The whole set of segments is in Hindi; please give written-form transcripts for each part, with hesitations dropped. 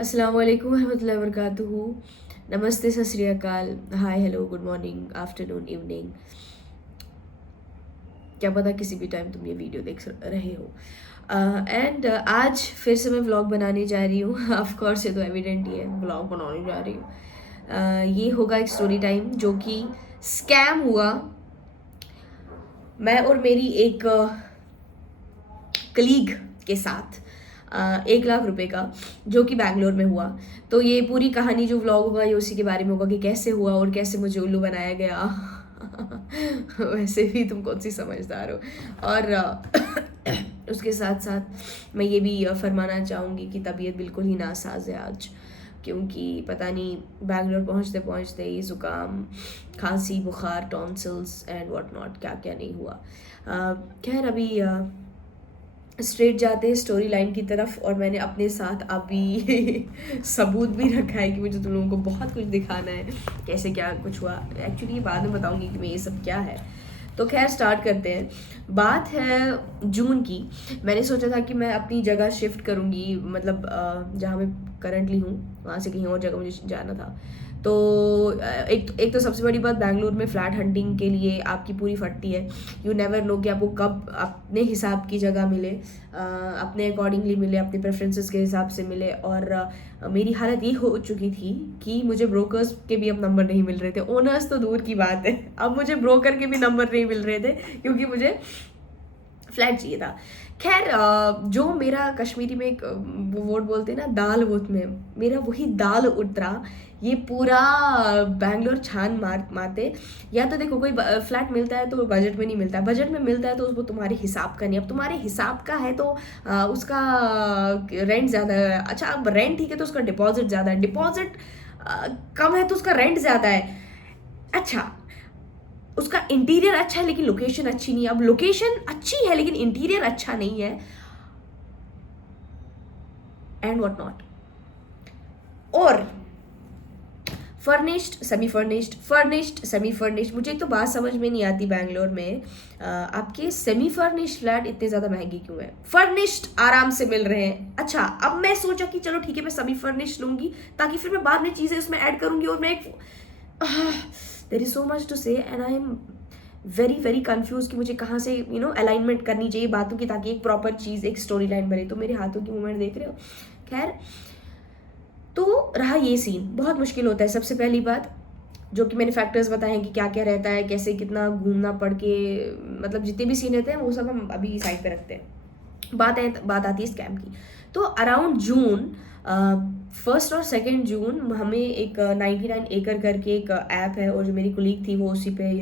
अस्सलाम वालेकुम रहमतुल्लाहि व बरकातुहू। नमस्ते, सत श्री अकाल, hi, hello, good morning, afternoon, evening. क्या पता किसी भी टाइम तुम ये वीडियो देख रहे हो। एंड आज फिर से मैं व्लॉग बनाने जा रही हूँ। ऑफ कोर्स ये तो एविडेंट ही है, व्लॉग बनाने जा रही हूँ। ये होगा एक स्टोरी टाइम जो कि स्कैम हुआ। मैं और मेरी एक कलीग के साथ 1 लाख रुपए का, जो कि बैंगलोर में हुआ। तो ये पूरी कहानी जो व्लॉग होगा ये उसी के बारे में होगा कि कैसे हुआ और कैसे मुझे उल्लू बनाया गया। वैसे भी तुम कौन सी समझदार हो। और उसके साथ साथ मैं ये भी फरमाना चाहूँगी कि तबीयत बिल्कुल ही नासाज है आज, क्योंकि पता नहीं बैंगलोर पहुँचते पहुँचते ही ज़ुकाम, खांसी, बुखार, टॉन्सिल्स एंड व्हाट नॉट, क्या क्या नहीं हुआ। खैर अभी स्ट्रेट जाते हैं स्टोरी लाइन की तरफ। और मैंने अपने साथ अभी सबूत भी रखा है कि मुझे तुम लोगों को बहुत कुछ दिखाना है, कैसे क्या कुछ हुआ। एक्चुअली ये बाद में बताऊंगी कि मैं ये सब क्या है। तो खैर स्टार्ट करते हैं। बात है जून की। मैंने सोचा था कि मैं अपनी जगह शिफ्ट करूँगी, मतलब जहाँ मैं करंटली हूँ वहाँ से कहीं और जगह मुझे जाना था। तो एक तो सबसे बड़ी बात, बैंगलोर में फ्लैट हंटिंग के लिए आपकी पूरी फटती है। यू नेवर नो कि आपको कब अपने हिसाब की जगह मिले, अपने अकॉर्डिंगली मिले, अपने प्रेफरेंसेस के हिसाब से मिले। और मेरी हालत ये हो चुकी थी कि मुझे ब्रोकर्स के भी अब नंबर नहीं मिल रहे थे। ओनर्स तो दूर की बात है, अब मुझे ब्रोकर के भी नंबर नहीं मिल रहे थे, क्योंकि मुझे फ्लैट चाहिए था। खैर जो मेरा कश्मीरी में एक वो वर्ड बोलते हैं ना, दाल वोत में, मेरा वही दाल उतरा। ये पूरा बैंगलोर छान मारते। या तो देखो, कोई फ्लैट मिलता है तो बजट में नहीं मिलता है, बजट में मिलता है तो वो तुम्हारे हिसाब का नहीं। अब तुम्हारे हिसाब का है तो उसका रेंट ज़्यादा है। अच्छा, अब रेंट ठीक है तो उसका डिपॉजिट ज़्यादा है, डिपॉजिट कम है तो उसका रेंट ज़्यादा है। अच्छा, उसका इंटीरियर अच्छा है लेकिन लोकेशन अच्छी नहीं है। अब लोकेशन अच्छी है लेकिन इंटीरियर अच्छा नहीं है, एंड व्हाट नॉट। और furnished, semi furnished, furnished, semi furnished. मुझे एक तो बात समझ में नहीं आती बैंगलोर में, आपके सेमी फर्निश्ड फ्लैट इतने ज़्यादा महंगे क्यों हैं? फर्निश्ड आराम से मिल रहे हैं। अच्छा, अब मैं सोचा कि चलो ठीक है, मैं सेमी फर्निश्ड लूँगी ताकि फिर मैं बाद में चीज़ें उसमें ऐड करूँगी। और मैं एक there is so much to say and I am very very confuse कि मुझे कहाँ से अलाइनमेंट करनी चाहिए बातों की, ताकि एक प्रॉपर चीज़, एक स्टोरी लाइन बने। तो मेरे हाथों की मूवमेंट देख रहे हो। खैर, तो रहा ये सीन, बहुत मुश्किल होता है। सबसे पहली बात जो कि मैंने फैक्टर्स बताए हैं कि क्या क्या रहता है, कैसे कितना घूमना पड़ के, मतलब जितने भी सीन रहते हैं वो सब हम अभी साइड पे रखते हैं। बात आती है स्कैम की। तो अराउंड जून, 1 और 2 जून, हमें एक 99 एकड़ करके एक ऐप है, और जो मेरी कुलीग थी वो उसी पे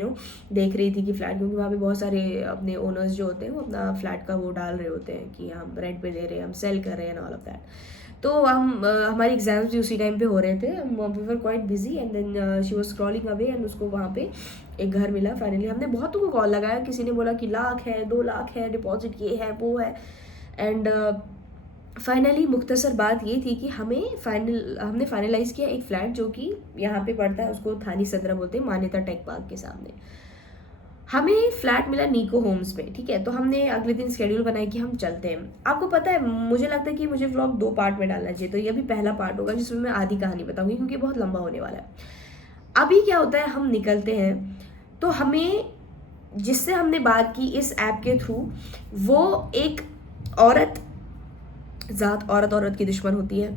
देख रही थी कि फ्लैट, क्योंकि वहाँ पे बहुत सारे अपने ओनर्स जो होते हैं वो अपना फ्लैट का वो डाल रहे होते हैं कि हम रेंट पे दे रहे हैं, हम सेल कर रहे हैं, ऑल ऑफ दैट। तो हम हमारे एग्जाम्स भी उसी टाइम पे हो रहे थे, हम we were quite busy, and then she was scrolling away and उसको वहाँ पे एक घर मिला। फाइनली हमने बहुतों को कॉल लगाया, किसी ने बोला कि लाख है, 2 लाख है डिपॉजिट, ये है वो है। एंड फाइनली मुख्तसर बात ये थी कि हमने फाइनलाइज किया एक फ़्लैट जो कि यहाँ पे पड़ता है, उसको थानी सदरा बोलते हैं, मान्यता टेक पार्क के सामने। हमें फ्लैट मिला नीको होम्स में, ठीक है। तो हमने अगले दिन शेड्यूल बनाया कि हम चलते हैं। आपको पता है, मुझे लगता है कि मुझे व्लॉग 2 पार्ट में डालना चाहिए। तो ये भी पहला पार्ट होगा जिसमें मैं आधी कहानी बताऊंगी, क्योंकि बहुत लंबा होने वाला है। अभी क्या होता है, हम निकलते हैं तो हमें, जिससे हमने बात की इस ऐप के थ्रू, वो एक औरत, औरत की दुश्मन होती है।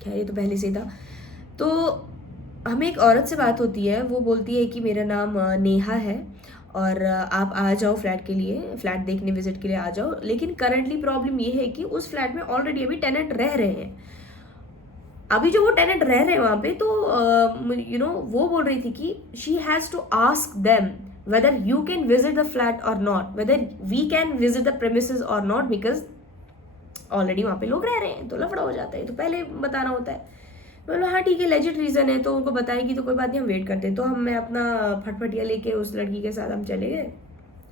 खैर ये तो पहले से ही था। तो हमें एक औरत से बात होती है, वो बोलती है कि मेरा नाम नेहा है, और आप आ जाओ फ्लैट के लिए, फ्लैट देखने विजिट के लिए आ जाओ। लेकिन करंटली प्रॉब्लम ये है कि उस फ्लैट में ऑलरेडी अभी टेनेंट रह रहे हैं। अभी जो वो टेनेंट रह रहे हैं वहाँ पे, तो वो बोल रही थी कि she has to ask them whether you can visit the flat or not, whether we can visit the premises or not, because already वहाँ पे लोग रह रहे हैं, तो लफड़ा हो जाता है, तो पहले बताना होता है। बोलो हाँ ठीक है, लेजिट रीज़न है, तो उनको बताएगी तो कोई बात नहीं, हम वेट करते हैं। तो मैं अपना फटफटिया लेके उस लड़की के साथ हम चले गए,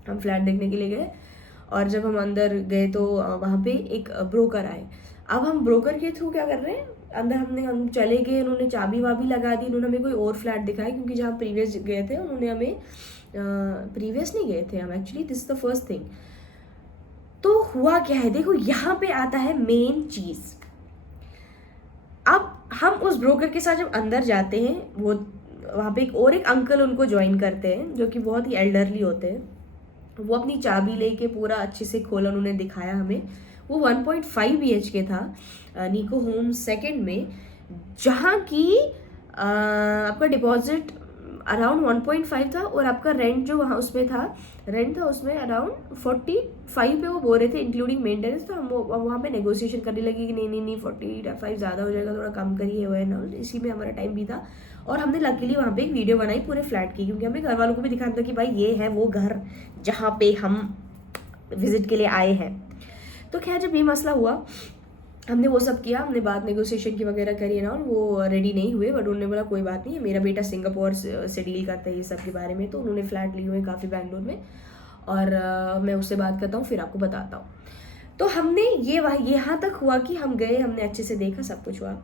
हम फ्लैट देखने के लिए गए। और जब हम अंदर गए तो वहाँ पे एक ब्रोकर आए। अब हम ब्रोकर के थ्रू क्या कर रहे हैं, अंदर हम चले गए, उन्होंने चाबी वाबी लगा दी, उन्होंने हमें कोई और फ्लैट दिखाया, क्योंकि जहाँ प्रीवियस गए थे उन्होंने हमें, प्रीवियस नहीं गए थे हम actually, this is the first thing. तो हुआ क्या है, देखो यहाँ पे आता है मेन चीज़। उस ब्रोकर के साथ जब अंदर जाते हैं, वो वहाँ पे एक अंकल उनको ज्वाइन करते हैं जो कि बहुत ही एल्डरली होते हैं। वो अपनी चाबी लेके पूरा अच्छे से खोला, उन्होंने दिखाया हमें। वो 1.5 BHK था, निको होम सेकंड में, जहाँ की आपका डिपॉजिट अराउंड 1.5 था और आपका रेंट जो वहाँ उसमें था, रेंट था उसमें अराउंड 45 पे वो बोल रहे थे इंक्लूडिंग मेंटेनेंस। तो हम वहाँ पे नेगोशिएशन करने लगे कि नहीं 45 ज़्यादा हो जाएगा, थोड़ा कम करिए वो है ना। इसी में हमारा टाइम भी था और हमने लकीली वहाँ पे एक वीडियो बनाई पूरे फ्लैट की, क्योंकि हमें घर वालों को भी दिखाना था कि भाई ये है वो घर जहाँ पे हम विजिट के लिए आए हैं। तो खैर जब ये मसला हुआ, हमने वो सब किया, हमने बात नेगोशिएशन की वगैरह करी ना, और वो रेडी नहीं हुए। बट उन्होंने बोला कोई बात नहीं है, मेरा बेटा सिंगापुर से डील करता है ये सब के बारे में, तो उन्होंने फ्लैट लिए हुए काफ़ी बैंगलोर में, और मैं उससे बात करता हूँ फिर आपको बताता हूँ। तो हमने ये यहाँ तक हुआ कि हम गए, हमने अच्छे से देखा, सब कुछ हुआ।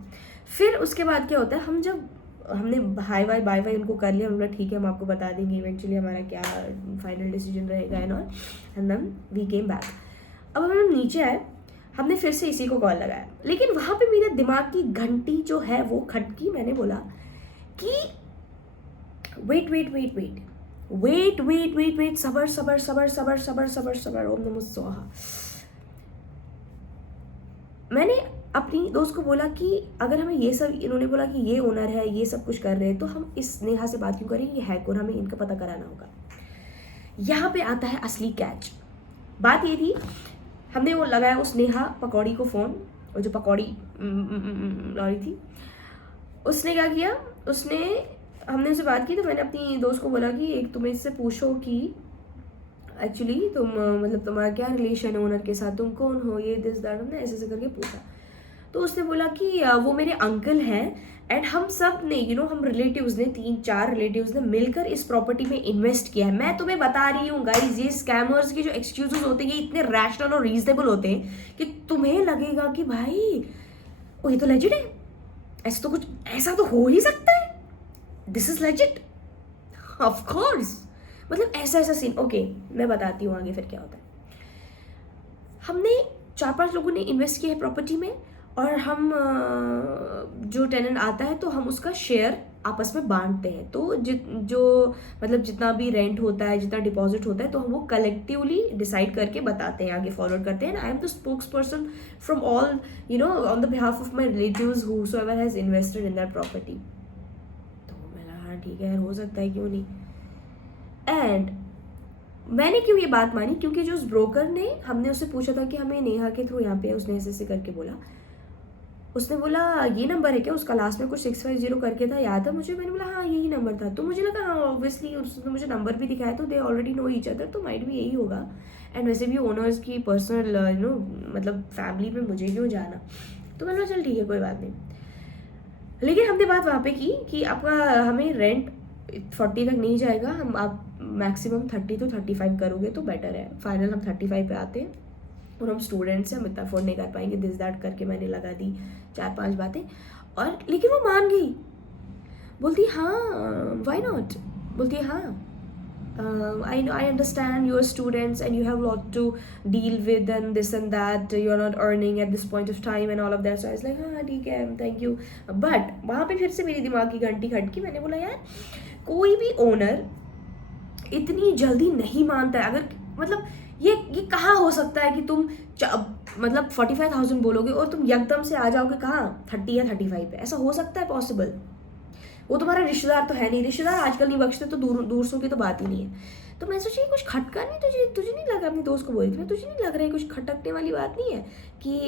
फिर उसके बाद क्या होता है, हम जब हमने हाई वाई बाय वाई उनको कर लिया, हमने ठीक है हम आपको बता देंगे इवेंचुअली हमारा क्या फाइनल डिसीजन रहेगा and all, and then we came back. अब हम नीचे आए, हमने फिर से इसी को कॉल लगाया, लेकिन वहाँ पे मेरे दिमाग की घंटी जो है वो खटकी। मैंने बोला कि wait wait wait wait wait wait wait wait सबर सबर सबर सबर सबर सबर सबर ओम नमो स्वाहा। मैंने अपनी दोस्त को बोला कि अगर हमें ये सब, इन्होंने बोला कि ये ओनर है, ये सब कुछ कर रहे हैं, तो हम इस नेहा से बात क्यों करें, ये है कौन, हमें इनका पता कराना होगा। यहाँ पे आता है असली कैच। बात ये थी, हमने वो लगाया उस नेहा पकौड़ी को फ़ोन, और जो पकौड़ी लॉरी थी, उसने क्या किया, हमने उससे बात की। तो मैंने अपनी दोस्त को बोला कि एक तुम्हें इससे पूछो कि एक्चुअली तुम मतलब तुम्हारा क्या रिलेशन है ओनर के साथ, तुम कौन हो, ये दिस दैट, हमने ऐसे करके पूछा। तो उसने बोला कि वो मेरे अंकल हैं, एंड हम सब ने हम रिलेटिव्स ने 3-4 रिलेटिव्स ने मिलकर इस प्रॉपर्टी में इन्वेस्ट किया है। मैं तुम्हें बता रही हूँ गाइज, ये स्कैमर्स के जो एक्सक्यूजेस होते हैं ये इतने रैशनल और रीजनेबल होते हैं कि तुम्हें लगेगा कि भाई ओ ये तो लेजिट है, ऐसा तो कुछ ऐसा तो हो ही सकता है, this is legit of course. मतलब ऐसा सीन। ओके मैं बताती हूँ आगे फिर क्या होता है। हमने 4-5 लोगों ने इन्वेस्ट किया है प्रॉपर्टी में, और हम जो टेनेंट आता है तो हम उसका शेयर आपस में बांटते हैं। तो जो मतलब जितना भी रेंट होता है, जितना डिपॉजिट होता है, तो हम वो कलेक्टिवली डिसाइड करके बताते हैं, आगे फॉरवर्ड करते हैं। I am the spokes person from all on the behalf of my relatives whosoever has invested in that property. तो मैं हाँ ठीक है, हो सकता है, क्यों नहीं। एंड मैंने क्यों ये बात मानी, क्योंकि जो उस ब्रोकर ने, हमने उससे पूछा था कि हमें नेहा के थ्रू यहाँ पे, उसने ऐसे करके बोला, उसने बोला ये नंबर है क्या, उसका लास्ट में कुछ 650 करके था, याद है मुझे। मैंने बोला हाँ यही नंबर था। तो मुझे लगा हाँ ऑब्वियसली उसने मुझे नंबर भी दिखाया, तो they already know each other, तो माइट भी यही होगा। एंड वैसे भी ओनर्स की पर्सनल मतलब फैमिली में मुझे क्यों जाना। तो मैंने बोला चल ठीक है कोई बात नहीं। लेकिन हमने बात वहाँ पे की कि आपका हमें रेंट 40 तक नहीं जाएगा, हम आप मैक्सिमम 30 to 35 करोगे तो बेटर है। फाइनल हम 35 पे आते हैं, और हम स्टूडेंट्स हैं, हम इतना अफोर्ड नहीं कर पाएंगे, दिस दैट करके मैंने लगा दी 4-5 बातें। और लेकिन वो मान गई, बोलती हाँ व्हाई नॉट, बोलती हाँ I understand you are students and you have a lot to deal with and this and that, you are not earning at this point of time and all of that. So I was like हाँ ठीक है thank you. But वहाँ पे फिर से मेरी दिमाग की घंटी खटकी। मैंने बोला यार कोई भी ओनर इतनी जल्दी नहीं मानता है। अगर मतलब ये कहाँ हो सकता है कि तुम मतलब 45,000 बोलोगे और तुम एकदम से आ जाओगे कहाँ 30 या 35 पे, ऐसा हो सकता है पॉसिबल? वो तुम्हारा रिश्तेदार तो है नहीं, रिश्तेदार आजकल नहीं बख्शते, तो दूर की तो बात ही नहीं है। तो मैं सोची कुछ खटका नहीं, तुझे नहीं लग रहा, अपनी दोस्त को बोली थी मैं, तुझे नहीं लग रहा है कुछ खटकने वाली बात नहीं है कि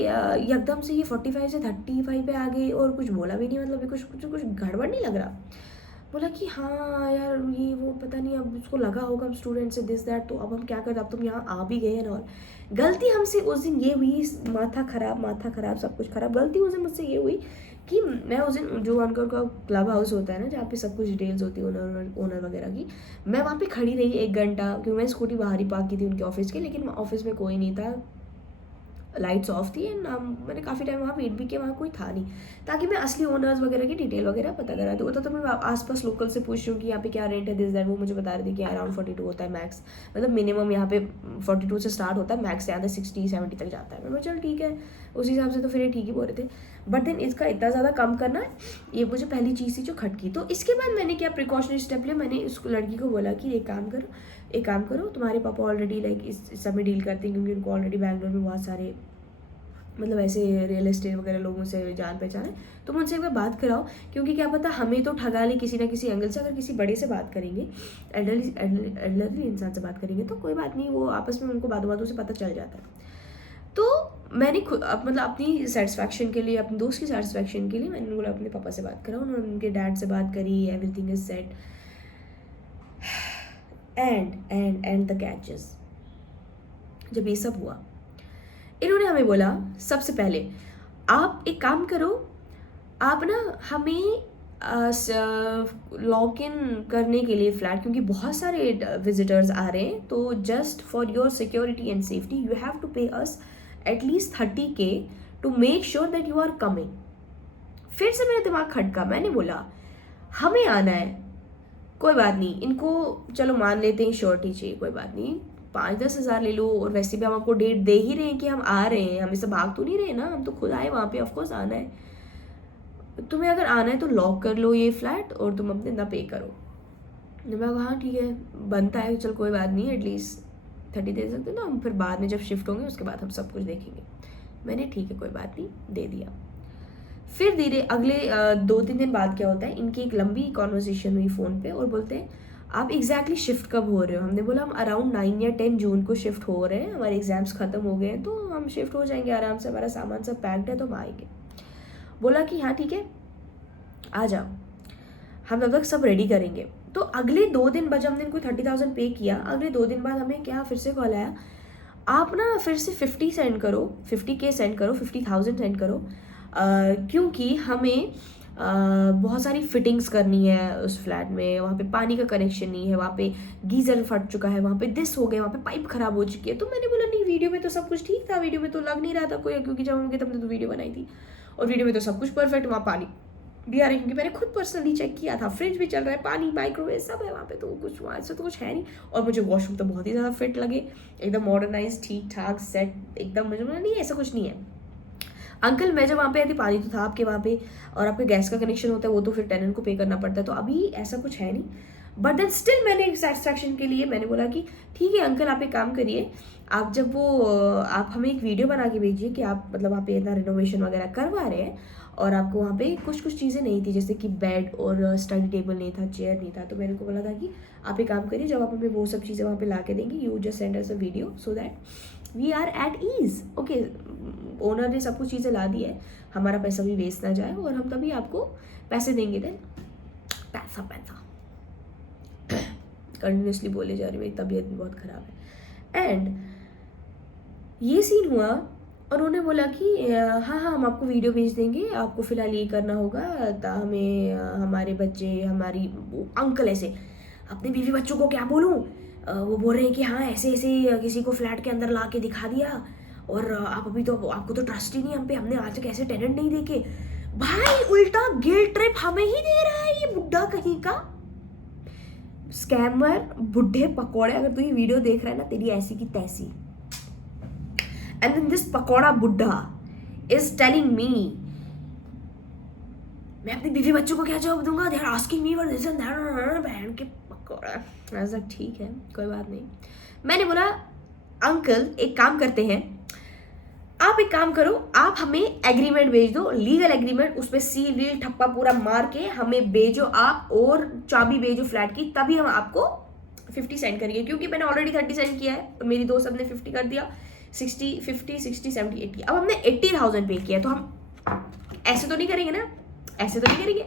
एकदम से ये 45 से 35 पे आ गई और कुछ बोला भी नहीं, मतलब कुछ गड़बड़ नहीं लग रहा? बोला कि हाँ यार ये वो पता नहीं, अब उसको लगा होगा हम स्टूडेंट से दिस दैट, तो अब हम क्या करते, अब तुम यहाँ आ भी गए हैं और गलती हमसे उस दिन ये हुई, माथा खराब सब कुछ खराब। गलती उस दिन मुझसे ये हुई कि मैं उस दिन जो उनका क्लब हाउस होता है ना, जहाँ पे सब कुछ डिटेल्स होती है ओनर वगैरह की, मैं वहाँ पे खड़ी रही 1 घंटा, क्योंकि मैं स्कूटी बाहर ही पार्क की थी उनके ऑफिस के, लेकिन ऑफिस में कोई नहीं था। लाइट्स ऑफ थी एंड मैंने काफ़ी टाइम वहाँ वेट भी किया, वहाँ कोई था नहीं, ताकि मैं असली ओनर्स वगैरह की डिटेल वगैरह पता करा दूँ। तो मैं आसपास लोकल से पूछ रही हूँ कि यहाँ पे क्या रेंट है, दिस दैट। वो मुझे बता रहे थे कि अराउंड 42 होता है मैक्स, मतलब मिनिमम यहाँ पे 42 से स्टार्ट होता है, मैक्स से आता है 60-70 तक जाता है। मैं चल ठीक है, उस हिसाब से तो फिर ये ठीक ही बोल रहे थे। बट देन इसका इतना ज़्यादा कम करना, ये मुझे पहली चीज़ थी जो खटकी। तो इसके बाद मैंने क्या प्रिकॉशनरी स्टेप लिया, मैंने उस लड़की को बोला कि एक काम करो, तुम्हारे पापा ऑलरेडी लाइक इस सब में डील करते हैं, क्योंकि उनको ऑलरेडी बैंगलोर में बहुत सारे मतलब ऐसे रियल एस्टेट वगैरह लोगों से जान पहचान है, तो उनसे एक बार बात कराओ, क्योंकि क्या पता हमें तो ठगा ले किसी ना किसी एंगल से। अगर किसी बड़े से बात करेंगे, एल्डरली इंसान से बात करेंगे तो कोई बात नहीं, वो आपस में उनको बातों से पता चल जाता है। तो मैंने खुद मतलब अपनी सेटिस्फैक्शन के लिए, अपने दोस्त की सेटिस्फैक्शन के लिए मैंने बोला अपने पापा से बात करा, उन्होंने उनके डैड से बात करी, everything is set. And the catches, जब ये सब हुआ, इन्होंने हमें बोला सबसे पहले आप एक काम करो, आप ना हमें लॉक इन करने के लिए फ्लैट, क्योंकि बहुत सारे विजिटर्स आ रहे हैं, तो just for your security and safety you have to pay us at least 30K to make sure that you are coming. फिर से मेरा दिमाग खटका, मैंने बोला हमें आना है, कोई बात नहीं, इनको चलो मान लेते हैं श्योरिटी चाहिए, कोई बात नहीं, 5-10 हज़ार ले लो, और वैसे भी हम आपको डेट दे ही रहे हैं कि हम आ रहे हैं, हम इससे भाग तो नहीं रहे ना, हम तो खुद आए वहाँ पे, ऑफकोर्स आना है, तुम्हें अगर आना है तो लॉक कर लो ये फ्लैट और तुम अपने ना पे करो। मैं कहा हाँ ठीक है, बनता है, चल कोई बात नहीं, एटलीस्ट 30 दे सकते ना, हम फिर बाद में जब शिफ्ट होंगे उसके बाद हम सब कुछ देखेंगे। मैंने ठीक है कोई बात नहीं दे दिया। फिर धीरे अगले 2-3 दिन बाद क्या होता है, इनकी एक लंबी कॉन्वर्सेशन हुई फ़ोन पे, और बोलते हैं आप एग्जैक्टली शिफ्ट कब हो रहे हो। हमने बोला हम अराउंड 9 या 10 जून को शिफ्ट हो रहे हैं, हमारे एग्जाम्स ख़त्म हो गए हैं, तो हम शिफ्ट हो जाएंगे आराम से, हमारा सामान सब पैक्ड है तो हम आएंगे। बोला कि हाँ ठीक है आ जाओ, हम तब तक सब रेडी करेंगे। तो अगले 2 दिन बाद हमने इनको 30,000 पे किया, अगले 2 दिन बाद हमें क्या फिर से कॉल आया, आप ना फिर से 50 सेंड करो, 50K सेंड करो, 50,000 सेंड करो, क्योंकि हमें बहुत सारी फिटिंग्स करनी है उस फ्लैट में, वहाँ पे पानी का कनेक्शन नहीं है, वहाँ पे गीज़र फट चुका है, वहाँ पे दिस हो गया, वहाँ पे पाइप ख़राब हो चुकी है। तो मैंने बोला नहीं, वीडियो में तो सब कुछ ठीक था, वीडियो में तो लग नहीं रहा था कोई, क्योंकि जब हम गए तब तो वीडियो बनाई थी और वीडियो में तो सब कुछ परफेक्ट, वहाँ पानी भी आ रहा है, क्योंकि मैंने खुद पर्सनली चेक किया था, फ्रिज भी चल रहा है, पानी माइक्रोवेव सब है वहाँ पे, तो कुछ वहाँ से तो कुछ है नहीं। और मुझे वॉशरूम तो बहुत ही ज़्यादा फिट लगे, एकदम मॉडर्नाइज, ठीक ठाक सेट एकदम, मुझे बोला नहीं ऐसा कुछ नहीं है अंकल। मैं जब वहाँ पे आई थी पानी तो था आपके वहाँ पे, और आपके गैस का कनेक्शन होता है वो तो फिर टेनेंट को पे करना पड़ता है, तो अभी ऐसा कुछ है नहीं। बट देन स्टिल मैंने एक सेटिस्फैक्शन के लिए मैंने बोला कि ठीक है अंकल, आप एक काम करिए, आप जब वो आप हमें एक वीडियो बना के भेजिए कि आप मतलब वहाँ पे इतना रिनोवेशन वगैरह करवा रहे हैं, और आपको वहाँ पे कुछ चीज़ें नहीं थी, जैसे कि बेड और स्टडी टेबल नहीं था, चेयर नहीं था। तो मैंने को बोला था कि आप एक काम करिए, जब आप हमें वो सब चीज़ें वहाँ पे ला के देंगे, you just send us a video so that we are at ease. Okay, owner ने सब कुछ चीज़ें ला दी है, हमारा पैसा भी वेस्ट ना जाए, और हम तभी आपको पैसे देंगे। देन पैसा कंटिन्यूसली बोले जा रही, मेरी तबीयत भी बहुत ख़राब है। एंड ये सीन हुआ, और उन्होंने बोला कि हाँ हम आपको वीडियो भेज देंगे, आपको फ़िलहाल ये करना होगा, हमें हमारे बच्चे, हमारी अंकल ऐसे अपने बीवी बच्चों को क्या बोलूँ, वो बोल रहे हैं कि हाँ ऐसे किसी को फ्लैट के अंदर ला के दिखा दिया, और आप अभी तो आपको तो ट्रस्ट ही नहीं हम पे, हमने आज तक ऐसे टेनेंट नहीं देखे। भाई उल्टा गिल्ट ट्रिप हमें ही दे रहा है ये बुड्ढा कहीं का स्कैमर, बुढ़े पकौड़े। अगर तू ये वीडियो देख रहा है ना, तेरी ऐसी की तैसी। एंड देन दिस पकौड़ा बुड्ढा इज टेलिंग मी, मैं अपनी बीवी बच्चों को क्या जवाब दूंगा, they are asking me for this and that, बहन के पकौड़ा। ऐसा ठीक है कोई बात नहीं। मैंने बोला अंकल एक काम करते हैं, आप एक काम करो, आप हमें एग्रीमेंट भेज दो, लीगल एग्रीमेंट, उस पर सील वील ठप्पा पूरा मार के हमें भेजो आप, और चाबी भेजो फ्लैट की, तभी हम आपको 50 सेंड करिए, क्योंकि मैंने ऑलरेडी 30 सेंड किया है और मेरी दोस्त ने 50 कर दिया, 60, 50, 60, 70, 80, अब हमने 80,000 पे किया, तो हम ऐसे तो नहीं करेंगे ना, ऐसे तो नहीं करेंगे।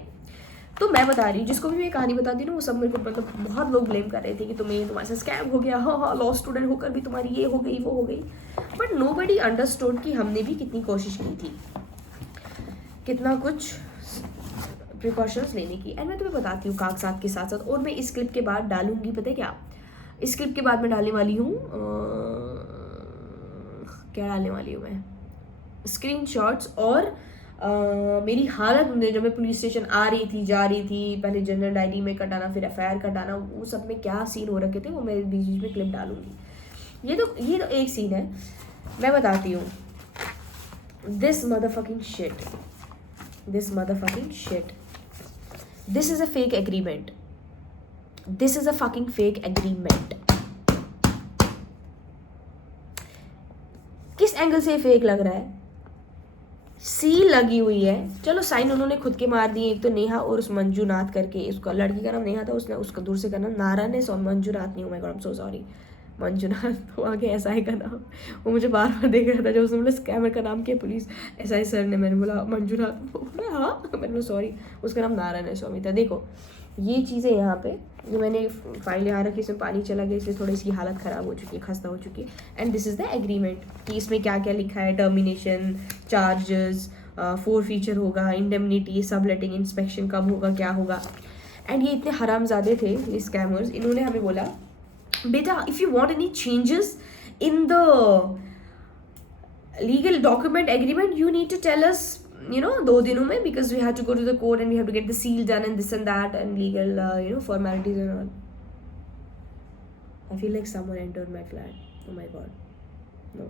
तो मैं बता रही हूँ, जिसको भी मैं कहानी बताती हूँ ना, वो सब मेरे को मतलब बहुत लोग ब्लेम कर रहे थे कि तुम्हारे से स्कैम हो गया, हाँ लॉ स्टूडेंट होकर भी तुम्हारी ये हो गई वो हो गई। बट नोबडी अंडरस्टूड कि हमने भी कितनी कोशिश की थी, कितना कुछ प्रिकॉशंस लेने की। एंड मैं तुम्हें बताती हूँ कागजात के साथ साथ, और मैं इस क्लिप के बाद डालूंगी, पता है क्या, इस क्लिप के बाद मैं डालने वाली हूँ क्या डालने वाली हूँ मैं, स्क्रीनशॉट्स और मेरी हालत में जब मैं पुलिस स्टेशन आ रही थी, जा रही थी, पहले जनरल डायरी में कटाना, फिर एफआईआर कटाना, वो सब में क्या सीन हो रखे थे वो मैं बीच बीच में क्लिप डालूंगी। ये तो एक सीन है, मैं बताती हूँ। This motherfucking shit, this motherfucking shit, this is a fake agreement, this is a fucking fake agreement. किस एंगल से फेक लग रहा है? सील लगी हुई है, चलो साइन उन्होंने खुद के मार दिए, एक तो नेहा और उस मंजूनाथ करके, उसका लड़की का नाम नेहा था, उसने उसका दूर से का नाम नारायण है, मंजूनाथ नहीं, oh my God I am so sorry, Manjunath तो आगे ऐसा ही का नाम, वो मुझे बार बार देख रहा था जब उसने बोला स्कैमर का नाम क्या पुलिस ऐसा ही सर ने, मैंने बोला मंजूनाथ, बोला हाँ, मैंने बोला सॉरी, उसका नाम नारायण है स्वामी था। देखो ये चीज़ें यहाँ पे, ये मैंने फाइल यहाँ रखी, इसमें पानी चला गया, इसलिए थोड़ी सी हालत ख़राब हो चुकी है, खस्ता हो चुकी है। And this is the agreement कि इसमें क्या क्या लिखा है, टर्मिनेशन, चार्जेस, 4 फीचर होगा, इंडेमनिटी, सब लेटिंग, इंस्पेक्शन कब होगा, क्या होगा। एंड ये इतने हरामजादे थे ये स्कैमर्स, इन्होंने हमें बोला बेटा if you want any changes in the legal document agreement you need to tell us, you know, 2 दिनों में, because we had to go to the court and we have to get the seal done and this and that and legal you know, formalities and all. I feel like someone entered my flat. Oh my god, no,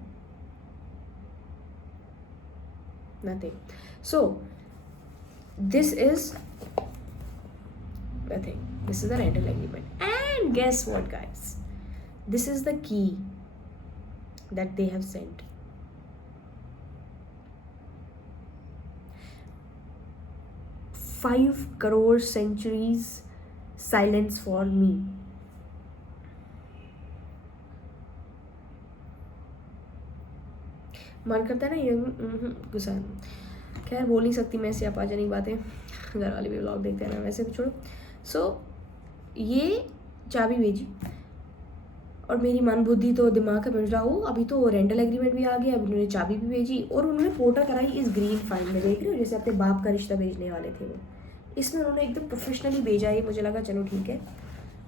nothing. So this is the thing, this is the rental agreement, and guess what guys, this is the key that they have sent. 5 crore centuries silence for me. मन करता है ना ये गुस्सा, खैर बोल नहीं सकती मैं ऐसी अपाजनी बातें, घर वाले भी व्लॉग देखते हैं ना, वैसे भी छोड़ो। सो ये चाबी भेजी और मेरी मन बुद्धि तो दिमाग का मिल रहा हो, अभी तो रेंटल एग्रीमेंट भी आ गया, अभी उन्होंने चाबी भी भेजी और उन्होंने फोटो कराई इस ग्रीन फाइल में, देख रहे हो जैसे अपने बाप का रिश्ता भेजने वाले थे वो, इसमें उन्होंने एकदम प्रोफेशनली भेजा है। मुझे लगा चलो ठीक है,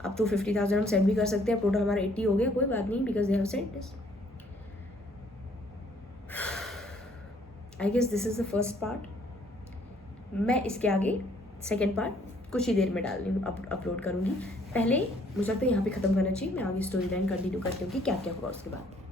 अब तो 50,000 हम सेंड भी कर सकते हैं, टोटल हमारा 80 हो गया, कोई बात नहीं, because they have send this. I guess this is the first part, मैं इसके आगे सेकेंड पार्ट कुछ ही देर में डालनी हूँ, अपलोड करूँगी। पहले मुझे लगता है यहाँ पे ख़त्म करना चाहिए, मैं आगे स्टोरी लाइन कंटिन्यू करती हूँ कि क्या क्या हुआ उसके बाद।